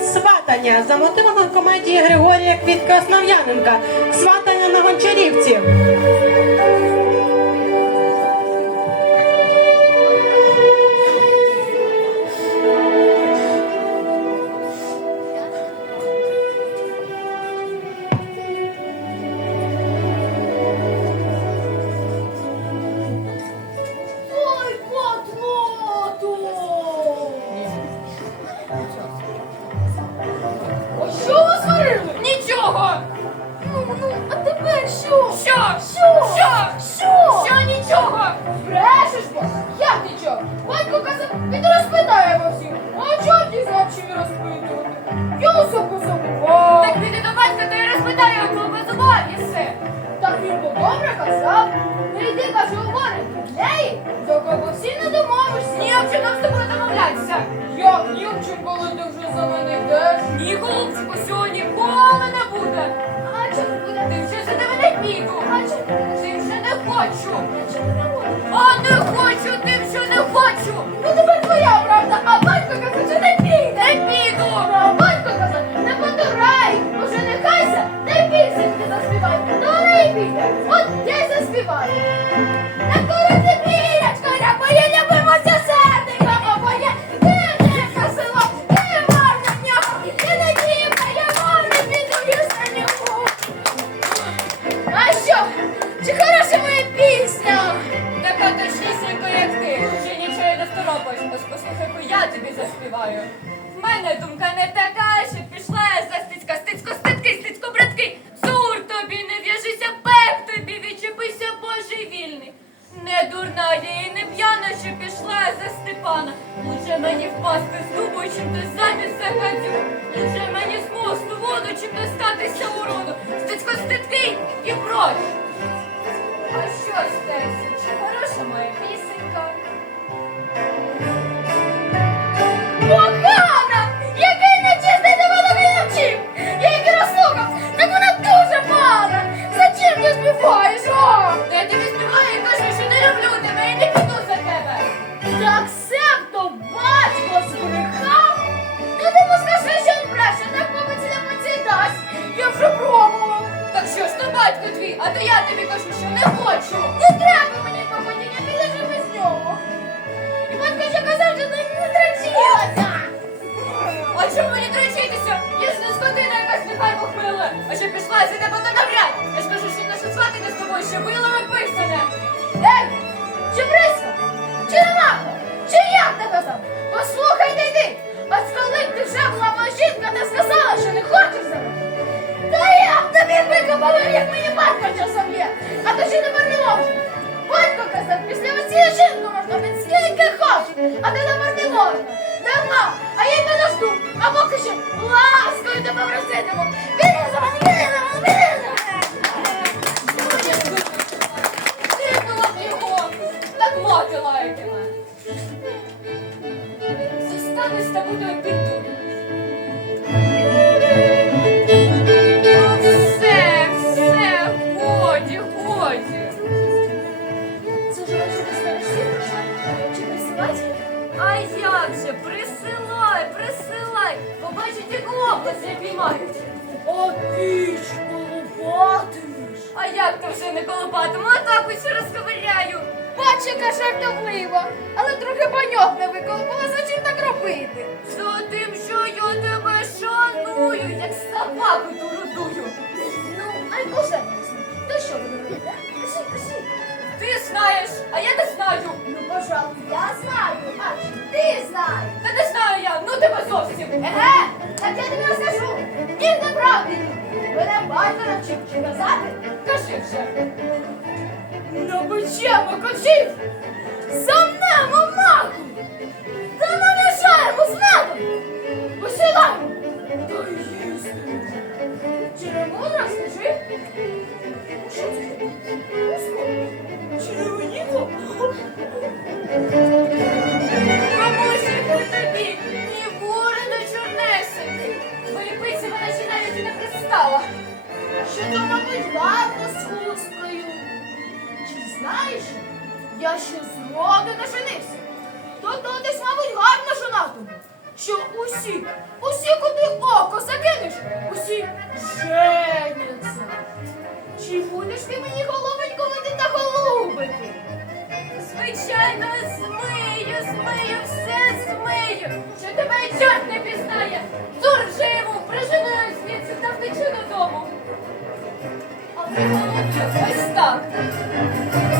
сватання за мотивами комедії Григорія Квітка Основ'яненка. Сватання на гончарівці. Добре Прийди, Не йди, каже, у гори від неї, до кого всі не домовишся. Ні, об нам з тобою домовлятися. Як ні в чим, коли ти вже за мене йдеш? Ні, голубчику, сьогодні ніколи не буде. А чому буде? Ти вже за мене піду. А чому? Ти вже не хочу. А не хочу, ти тобі заспіваю. В мене думка не така, що пішла я за стицька, стицько, ститки, стицько, братки. Цур тобі, не в'яжися, пек тобі, відчепися, Божий вільний. Не дурна я і не п'яна, що пішла я за Степана. Лучше мені впасти з дубу, чим ти замість за гадю. Лучше мені з мосту воду, чим достатися уроду. Стицько, ститки і прочь. А що ж, Тесі, чи хороша моя пісенька? Батько збрехав? Ти не скажи, що він бреше, так мабуть, не поцідасть. Я вже пробував. Так що ж то батько твій, а то я тобі кажу, що не хочу. Не треба мені походіння, ти лежи без нього. І батько ще казав, що ти не трачилася. А чому мені трачитися? А ти тепер не можна. Дарма, а я й наступ, а поки що ласкою тебе проситиму. Біди за мене, біди за мене, мене. Зостанусь та буду як. Як же, присилай, присилай. Побачить, яку область я піймають. А ти ж колупатимеш. А як то вже не колупатиму? А так ось розковиряю. Бач, яка жартовлива, але трохи баньок не виколупала, зачем так робити? За тим, що я тебе шаную, як собаку ту рудую. Ну, а й То що ви робите? Кажи, кажи. Ти знаєш, а я не Еге, так я тобі розкажу. Ні, неправди. Мене батько навчив чи казати. Кажи вже. На печемо кочів, замнемо маку, та намішаємо з медом, то, мабуть, з хусткою. Чи знаєш, я ще зроду не женився. То то десь, мабуть, гарно жонатому. Що усі, усі, куди Ось так.